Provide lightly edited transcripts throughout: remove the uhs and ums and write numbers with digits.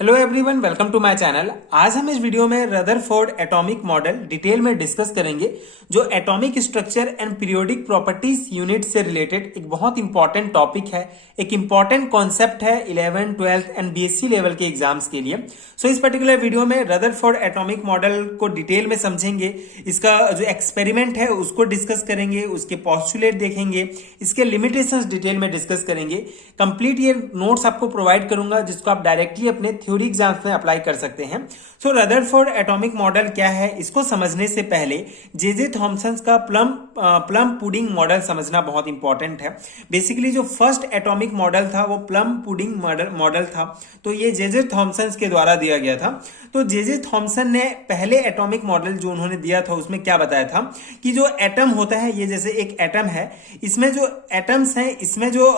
Hello everyone, welcome to my channel. आज हम इस वीडियो में रदरफोर्ड एटॉमिक मॉडल डिटेल में डिस्कस करेंगे, जो atomic structure and periodic properties unit से रिलेटेड एक बहुत इंपॉर्टेंट टॉपिक है, एक इंपॉर्टेंट कॉन्सेप्ट है 11th, 12th and BSc level के एग्जाम्स के लिए। सो इस पर्टिकुलर वीडियो में रदरफोर्ड एटॉमिक मॉडल को डिटेल में समझेंगे, इसका जो एक्सपेरिमेंट है उसको डिस्कस करेंगे, उसके पॉस्टुलेट देखेंगे, इसके लिमिटेशंस डिटेल में डिस्कस करेंगे। कंप्लीट ये नोट्स आपको प्रोवाइड करूंगा जिसको आप डायरेक्टली अपने थ्योरी एग्जाम्स में अप्लाई कर सकते हैं। सो रदरफोर्ड एटॉमिक मॉडल क्या है, इसको समझने से पहले जे थॉमसन का प्लम पुडिंग मॉडल समझना बहुत इंपॉर्टेंट है। बेसिकली जो फर्स्ट एटॉमिक मॉडल था वो प्लम पुडिंग मॉडल था, तो ये जे थॉमसन के द्वारा दिया गया था। तो जे थॉमसन ने पहले एटॉमिक मॉडल जो उन्होंने दिया था उसमें क्या बताया था कि जो एटम होता है, ये जैसे एक एटम है, इसमें जो एटम्स हैं, इसमें जो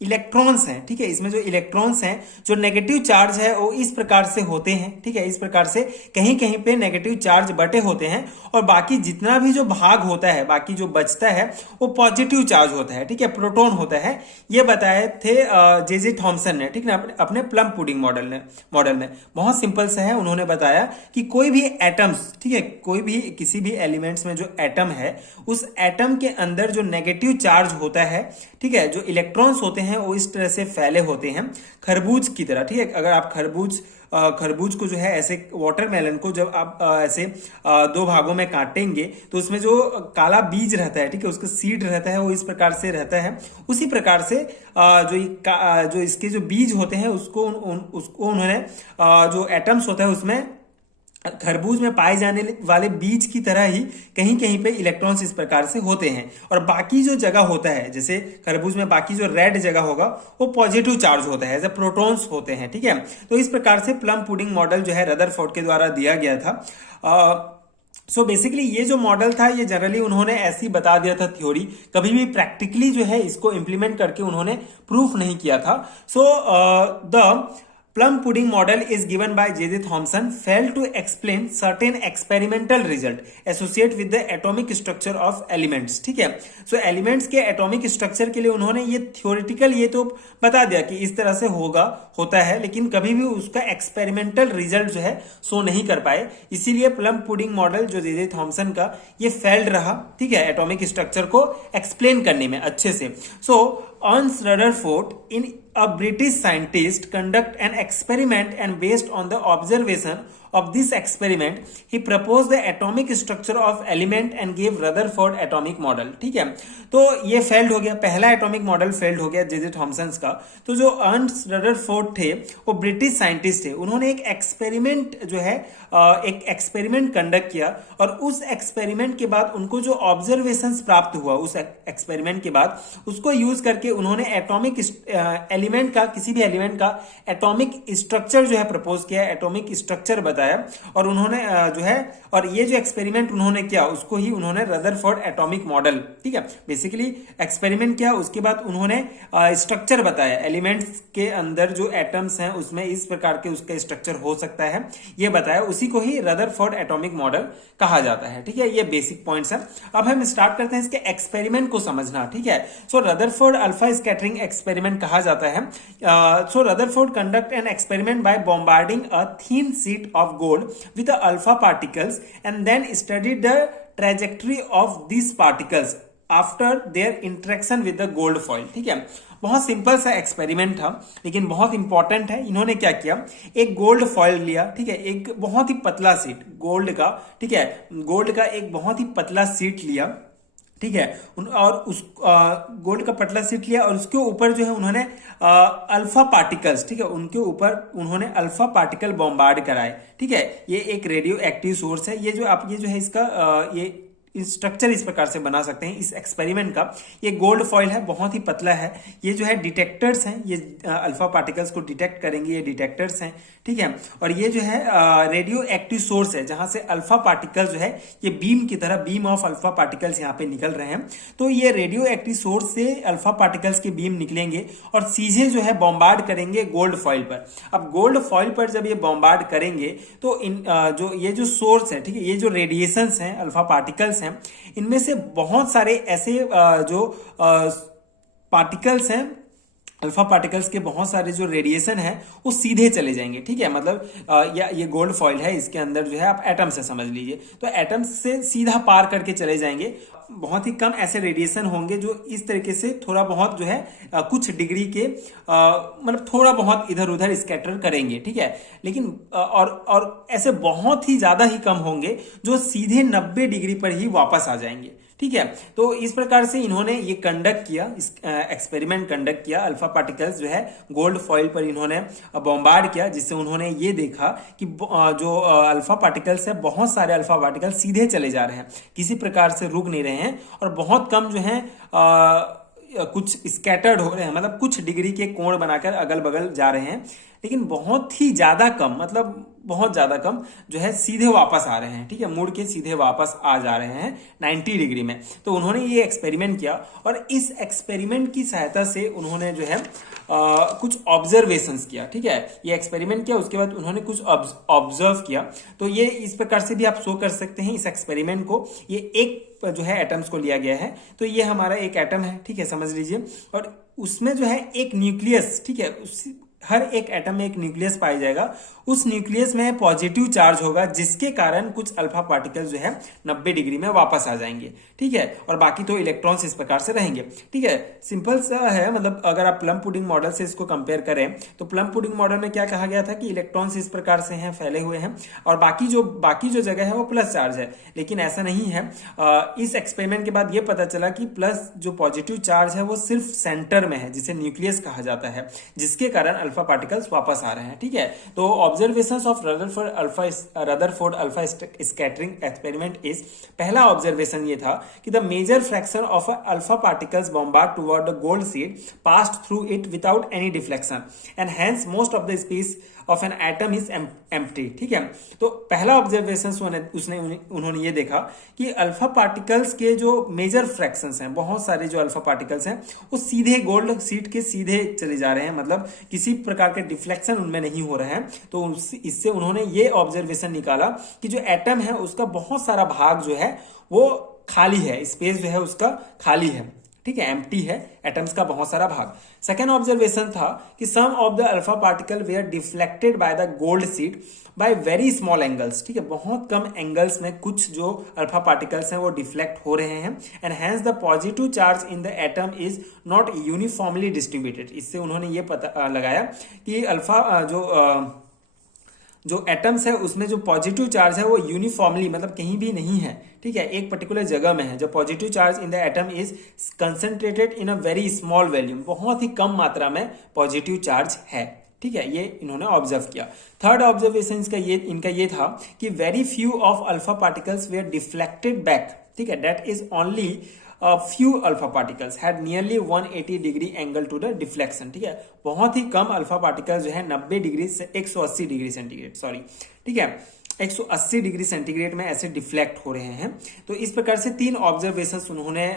इलेक्ट्रॉन्स हैं, ठीक है, इसमें जो इलेक्ट्रॉन्स हैं, जो नेगेटिव चार्ज है वो इस प्रकार से होते हैं, ठीक है, इस प्रकार से कहीं कहीं पे नेगेटिव चार्ज बटे होते हैं, और बाकी जितना भी जो भाग होता है, बाकी जो बचता है वो पॉजिटिव चार्ज होता है, ठीक है, प्रोटॉन होता है। ये बताए थे जे थॉमसन ने, ठीक है, अपने प्लम पुडिंग मॉडल में बहुत सिंपल सा है। उन्होंने बताया कि कोई भी एटम्स, ठीक है, कोई भी किसी भी एलिमेंट्स में जो एटम है, उस एटम के अंदर जो नेगेटिव चार्ज होता है, ठीक है, जो इलेक्ट्रॉन्स होते हैं वो इस तरह से फैले होते हैं खरबूज की तरह, ठीक है। अगर आप खरबूज को जो है ऐसे, वाटरमेलन को जब आप ऐसे दो भागों में काटेंगे तो उसमें जो काला बीज रहता है, ठीक है, उसका सीड रहता है, वो इस प्रकार से रहता है। उसी प्रकार से जो इसके जो बीज होते हैं उसको उन्होंने जो एटम्स होता है उसमें खरबूज में पाए जाने वाले बीज की तरह ही कहीं कहीं पे इलेक्ट्रॉन्स इस प्रकार से होते हैं, और बाकी जो जगह होता है, जैसे खरबूज में बाकी जो रेड जगह होगा वो पॉजिटिव चार्ज होता है, जैसे प्रोटॉन्स होते हैं, ठीक है। तो इस प्रकार से प्लम पुडिंग मॉडल जो है रदरफोर्ड के द्वारा दिया गया था। सो बेसिकली ये जो मॉडल था ये जनरली उन्होंने ऐसे ही बता दिया था थ्योरी, कभी भी प्रैक्टिकली जो है इसको इंप्लीमेंट करके उन्होंने प्रूफ नहीं किया था। So the plum pudding model is given by J.J. Thomson failed to explain certain experimental result associated with the atomic structure of elements, ठीक है। सो एलिमेंट्स के एटॉमिक स्ट्रक्चर के लिए उन्होंने ये थ्योरेटिकल ये तो बता दिया कि इस तरह से होता है, लेकिन कभी भी उसका एक्सपेरिमेंटल रिजल्ट जो है सो नहीं कर पाए। इसीलिए प्लम पुडिंग मॉडल जो जे थॉमसन का ये फेल्ड रहा, ठीक है, एटॉमिक स्ट्रक्चर को एक्सप्लेन करने में अच्छे से। सो Ernst Rutherford, a British scientist, conduct an experiment, and based on the observation of this experiment, he proposed the atomic structure of element and gave Rutherford atomic model, ठीक है। तो ये failed हो गया, पहला एटॉमिक मॉडल फेल्ड हो गया J Thomson का। तो जो अर्न्स्ट रदरफोर्ड थे वो ब्रिटिश साइंटिस्ट थे, उन्होंने एक एक्सपेरिमेंट जो है एक एक्सपेरिमेंट कंडक्ट किया, और उस एक्सपेरिमेंट के बाद उनको जो ऑब्जर्वेशंस प्राप्त हुआ उस एक्सपेरिमेंट के बाद, उसको यूज करके उन्होंने एटॉमिक एलिमेंट का, किसी भी एलिमेंट का एटॉमिक स्ट्रक्चर जो है प्रपोज किया, एटॉमिक स्ट्रक्चर बताया, और उन्होंने जो है, और ये जो एक्सपेरिमेंट उन्होंने किया उसको ही उन्होंने रदरफोर्ड एटॉमिक मॉडल, ठीक है, बेसिकली एक्सपेरिमेंट किया, उसके बाद उन्होंने स्ट्रक्चर बताया, एलिमेंट्स के अंदर जो एटम्स हैं उसमें इस प्रकार के उसका स्ट्रक्चर हो सकता है, ये बताया, उसी को ही रदरफोर्ड एटॉमिक मॉडल कहा जाता है, ठीक है। ये बेसिक पॉइंट्स है। अब हम स्टार्ट करते हैं इसके एक्सपेरिमेंट को समझना, ठीक है। So Rutherford alpha scattering experiment कहा जाता है। So Rutherford conduct an experiment by bombarding a thin sheet of gold with alpha particles and then studied the trajectory of these particles after their interaction with the gold foil, ठीक है। बहुत simple सा experiment था, लेकिन बहुत important है। इन्होंने क्या किया, एक गोल्ड फॉइल लिया, ठीक है, एक बहुत ही पतला शीट गोल्ड का, ठीक है, गोल्ड का एक बहुत ही पतला शीट लिया, ठीक है, और उस गोल्ड का पतला शीट लिया, और उसके ऊपर जो है उन्होंने अल्फा पार्टिकल्स, ठीक है, उनके ऊपर उन्होंने अल्फा पार्टिकल बॉम्बार्ड कराए, ठीक है। ये एक रेडियो एक्टिव सोर्स है। ये जो है इसका ये स्ट्रक्चर इस प्रकार से बना सकते हैं इस एक्सपेरिमेंट का। ये गोल्ड फॉइल है, बहुत ही पतला है। ये जो है डिटेक्टर्स हैं, ये अल्फा पार्टिकल्स को डिटेक्ट करेंगे, ये डिटेक्टर्स हैं, ठीक है। और ये जो है रेडियो एक्टिव सोर्स है, जहां से अल्फा पार्टिकल्स जो है ये बीम की तरह, बीम ऑफ अल्फा पार्टिकल्स यहाँ पे निकल रहे हैं। तो ये रेडियो एक्टिव सोर्स से अल्फा पार्टिकल्स के बीम निकलेंगे और सीधे जो है बॉम्बार्ड करेंगे गोल्ड फॉइल पर। अब गोल्ड फॉइल पर जब ये बॉम्बार्ड करेंगे तो ये जो सोर्स है, ठीक है, ये जो रेडिएशंस हैं, अल्फा पार्टिकल्स हैं, इनमें से बहुत सारे ऐसे जो पार्टिकल्स हैं अल्फा पार्टिकल्स के बहुत सारे जो रेडिएशन है वो सीधे चले जाएंगे, ठीक है। मतलब या ये गोल्ड फॉइल है, इसके अंदर जो है आप एटम से समझ लीजिए, तो एटम से सीधा पार करके चले जाएंगे। बहुत ही कम ऐसे रेडिएशन होंगे जो इस तरीके से थोड़ा बहुत जो है कुछ डिग्री के मतलब थोड़ा बहुत इधर उधर स्कैटर करेंगे, ठीक है। लेकिन और ऐसे बहुत ही ज्यादा ही कम होंगे जो सीधे 90 डिग्री पर ही वापस आ जाएंगे, ठीक है। तो इस प्रकार से इन्होंने ये कंडक्ट किया, एक्सपेरिमेंट कंडक्ट किया। अल्फा पार्टिकल्स जो है गोल्ड फॉइल पर इन्होंने बॉम्बार्ड किया, जिससे उन्होंने ये देखा कि जो अल्फा पार्टिकल्स है, बहुत सारे अल्फा पार्टिकल्स सीधे चले जा रहे हैं, किसी प्रकार से रुक नहीं रहे हैं, और बहुत कम जो है कुछ स्कैटर्ड हो रहे हैं, मतलब कुछ डिग्री के कोण बनाकर अगल बगल जा रहे हैं, लेकिन बहुत ही ज्यादा कम, मतलब बहुत ज्यादा कम जो है सीधे वापस आ रहे हैं, ठीक है, मुड़ के सीधे वापस आ जा रहे हैं 90 डिग्री में। तो उन्होंने ये एक्सपेरिमेंट किया, और इस एक्सपेरिमेंट की सहायता से उन्होंने जो है कुछ ऑब्जर्वेशंस किया, ठीक है। ये एक्सपेरिमेंट किया, उसके बाद उन्होंने कुछ ऑब्जर्व किया। तो ये इस प्रकार से भी आप शो कर सकते हैं इस एक्सपेरिमेंट को। ये एक जो है एटम्स को लिया गया है, तो ये हमारा एक एटम है, ठीक है, समझ लीजिए, और उसमें जो है एक न्यूक्लियस, ठीक है, हर एक एटम में एक न्यूक्लियस पाया जाएगा। उस न्यूक्लियस में पॉजिटिव चार्ज होगा, जिसके कारण कुछ अल्फा पार्टिकल्स जो है 90 डिग्री में वापस आ जाएंगे, ठीक है, और बाकी तो इलेक्ट्रॉन्स इस प्रकार से रहेंगे, ठीक है। सिंपल सा है, मतलब अगर आप प्लम पुडिंग मॉडल से इसको कंपेयर करें तो प्लम पुडिंग मॉडल में क्या कहा गया था कि इलेक्ट्रॉन्स इस प्रकार से हैं, फैले हुए हैं, और बाकी जो जगह है वो प्लस चार्ज है, लेकिन ऐसा नहीं है। इस एक्सपेरिमेंट के बाद ये पता चला कि प्लस जो पॉजिटिव चार्ज है वो सिर्फ सेंटर में है, जिसे न्यूक्लियस कहा जाता है, जिसके कारण अल्फा पार्टिकल्स वापस आ रहे हैं, ठीक है। तो observations of Rutherford alpha scattering experiment is, पहला ऑब्जर्वेशन ये था कि the major fraction of alpha particles bombard toward the gold seed passed through it without any deflection, and hence most of the space of an atom is empty, ठीक है। तो पहला observation उन्होंने ये देखा कि अल्फा पार्टिकल्स के जो मेजर फ्रैक्शंस हैं, बहुत सारे जो अल्फा पार्टिकल्स हैं वो सीधे गोल्ड सीट के सीधे चले जा रहे हैं, मतलब किसी प्रकार के डिफ्लेक्शन उनमें नहीं हो रहे हैं। तो इससे उन्होंने ये ऑब्जर्वेशन निकाला कि जो एटम है उसका बहुत सारा भाग जो है वो खाली है, स्पेस जो है उसका खाली है, ठीक है, एम्प्टी है, एटम्स का बहुत सारा भाग। सेकेंड ऑब्जर्वेशन था कि some of the alpha particle were deflected by the gold sheet by very small angles, ठीक है, बहुत कम एंगल्स में कुछ जो अल्फा पार्टिकल्स हैं वो डिफ्लेक्ट हो रहे हैं, and hence the positive charge in the atom is not uniformly distributed. इससे उन्होंने ये पता लगाया कि अल्फा जो एटम्स है उसमें जो पॉजिटिव चार्ज है वो यूनिफॉर्मली, मतलब कहीं भी नहीं है, ठीक है, एक पर्टिकुलर जगह में है। जो positive charge in the atom is concentrated in a very small volume, बहुत ही कम मात्रा में पॉजिटिव चार्ज है, ठीक है, ये इन्होंने ऑब्जर्व किया। थर्ड ऑब्जर्वेशन इनका ये था कि very few of alpha particles were deflected back, ठीक है, that is only few alpha particles had nearly 180 degree angle to the deflection, ठीक है, बहुत ही कम अल्फा पार्टिकल्स जो है 90 डिग्री से 180 डिग्री सेंटीग्रेड, सॉरी, ठीक है, 180 डिग्री सेंटीग्रेड में ऐसे डिफ्लेक्ट हो रहे हैं। तो इस प्रकार से 3 ऑब्जर्वेशंस उन्होंने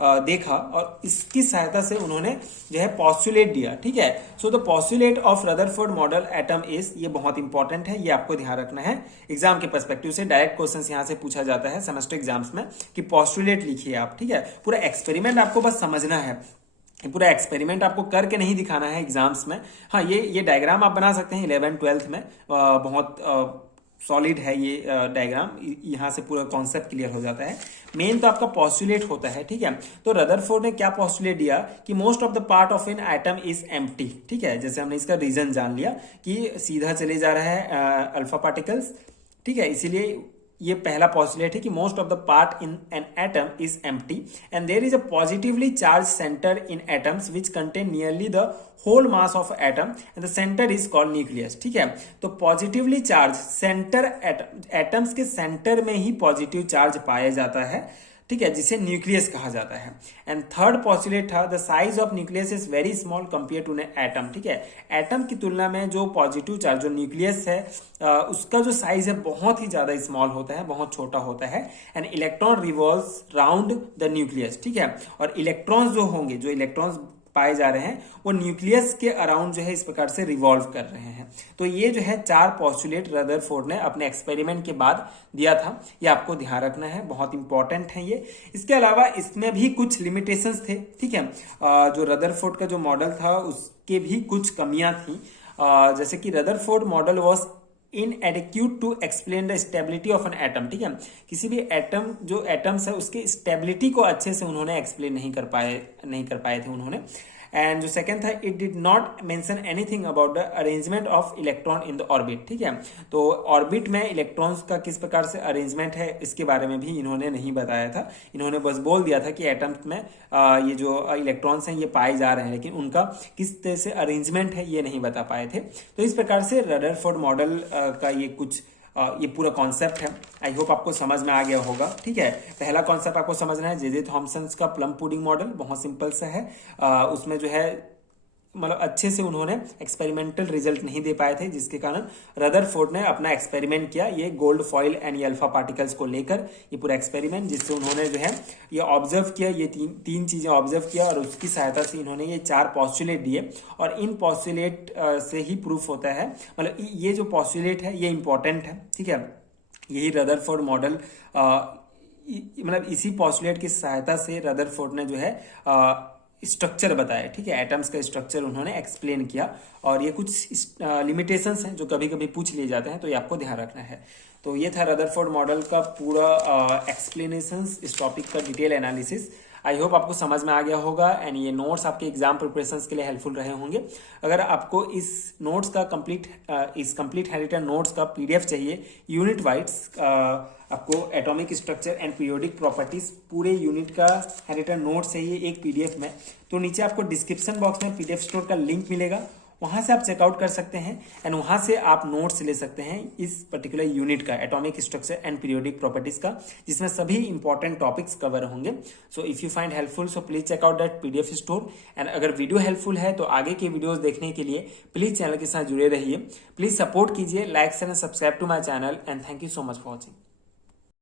देखा, और इसकी सहायता से उन्होंने जो है पॉस्टुलेट दिया, ठीक है। So the postulate of Rutherford model atom is, ये बहुत इंपॉर्टेंट है, ये आपको ध्यान रखना है, एग्जाम के पर्सपेक्टिव से डायरेक्ट क्वेश्चंस यहां से पूछा जाता है सेमेस्टर एग्जाम्स में कि पॉस्टुलेट लिखिए आप, ठीक है। पूरा एक्सपेरिमेंट आपको बस समझना है, पूरा एक्सपेरिमेंट आपको करके नहीं दिखाना है एग्जाम्स में। हाँ, ये डायग्राम आप बना सकते हैं 11th-12th में, बहुत सॉलिड है ये डायग्राम, यहां से पूरा कॉन्सेप्ट क्लियर हो जाता है। मेन तो आपका पॉस्टुलेट होता है, ठीक है। तो रदरफोर्ड ने क्या पॉस्टुलेट दिया कि most of the part of an atom is empty, ठीक है, जैसे हमने इसका रीजन जान लिया कि सीधा चले जा रहा है अल्फा पार्टिकल्स, ठीक है, इसीलिए ये पहला पॉस्टुलेट है कि most of the part in an atom is empty and there is a positively charge centre in atoms which contain nearly the whole mass of atom and the centre is called nucleus, ठीक है। तो positively charge centre atoms के centre में ही positive charge पाया जाता है, ठीक है, जिसे न्यूक्लियस कहा जाता है। एंड थर्ड पॉस्टुलेट था the size of nucleus is very small compare to an atom, ठीक है, एटम की तुलना में जो पॉजिटिव चार्ज जो न्यूक्लियस है उसका जो साइज है बहुत ही ज्यादा स्मॉल होता है, बहुत छोटा होता है। And electron revolves round the nucleus, ठीक है, और इलेक्ट्रॉन्स जो होंगे, जो इलेक्ट्रॉन्स पाए जा रहे हैं वो न्यूक्लियस के अराउंड जो है इस प्रकार से रिवॉल्व कर रहे हैं। तो ये जो है 4 पॉस्टुलेट रदरफोर्ड ने अपने एक्सपेरिमेंट के बाद दिया था, ये आपको ध्यान रखना है, बहुत इंपॉर्टेंट है ये। इसके अलावा इसमें भी कुछ लिमिटेशंस थे, ठीक है। जो रदरफोर्ड का जो मॉडल था उसके भी कुछ कमियां थी, जैसे कि Rutherford model was inadequate to explain the stability of an atom, ठीक है। किसी भी एटम जो एटम्स है उसकी स्टेबिलिटी को अच्छे से उन्होंने एक्सप्लेन नहीं कर पाए थे उन्होंने। एंड जो सेकंड था, it did not mention anything about the arrangement of electron in the orbit, ठीक है। तो ऑर्बिट में इलेक्ट्रॉन्स का किस प्रकार से अरेंजमेंट है इसके बारे में भी इन्होंने नहीं बताया था। इन्होंने बस बोल दिया था कि एटम्स में ये जो इलेक्ट्रॉन्स हैं ये पाए जा रहे हैं, लेकिन उनका किस तरह से अरेंजमेंट है ये नहीं बता पाए थे। तो इस प्रकार से रदरफोर्ड मॉडल का ये कुछ ये पूरा कॉन्सेप्ट है। आई होप आपको समझ में आ गया होगा, ठीक है। पहला कॉन्सेप्ट आपको समझना है जे थॉमसन का प्लम पुडिंग मॉडल, बहुत सिंपल सा है। उसमें जो है मतलब अच्छे से उन्होंने एक्सपेरिमेंटल रिजल्ट नहीं दे पाए थे, जिसके कारण रदरफोर्ड ने अपना एक्सपेरिमेंट किया ये गोल्ड फॉइल एंड ये अल्फा पार्टिकल्स को लेकर, ये पूरा एक्सपेरिमेंट, जिससे उन्होंने जो है ये ऑब्जर्व किया, ये तीन चीजें ऑब्जर्व किया और उसकी सहायता से इन्होंने ये 4 पॉस्टुलेट दिए। और इन पॉस्टुलेट से ही प्रूफ होता है, मतलब ये जो पॉस्टुलेट है ये इंपॉर्टेंट है, ठीक है। यही रदरफोर्ड मॉडल मतलब इसी पॉस्टुलेट की सहायता से रदरफोर्ड ने जो है स्ट्रक्चर बताया, ठीक है। एटम्स का स्ट्रक्चर उन्होंने एक्सप्लेन किया और ये कुछ लिमिटेशंस हैं जो कभी कभी पूछ लिए जाते हैं, तो ये आपको ध्यान रखना है। तो ये था रदरफोर्ड मॉडल का पूरा एक्सप्लेनेशंस, इस टॉपिक का डिटेल एनालिसिस। आई होप आपको समझ में आ गया होगा एंड ये नोट्स आपके एग्जाम प्रिपरेशंस के लिए हेल्पफुल रहे होंगे। अगर आपको इस नोट्स का कंप्लीट हैंडरिटन नोट्स का पीडीएफ चाहिए यूनिट वाइज, आपको atomic structure and periodic properties पूरे यूनिट का हैंडरिटन नोट्स चाहिए एक पीडीएफ में, तो नीचे आपको डिस्क्रिप्शन बॉक्स में पीडीएफ स्टोर का लिंक मिलेगा, वहां से आप चेकआउट कर सकते हैं एंड वहां से आप नोट्स ले सकते हैं इस पर्टिकुलर यूनिट का, atomic structure and periodic properties का, जिसमें सभी इंपॉर्टेंट टॉपिक्स कवर होंगे। So if you find helpful so please check out that PDF store. And अगर वीडियो हेल्पफुल है तो आगे के वीडियोस देखने के लिए प्लीज चैनल के साथ जुड़े रहिए। प्लीज सपोर्ट कीजिए, like share and subscribe to my channel and thank you so much for watching.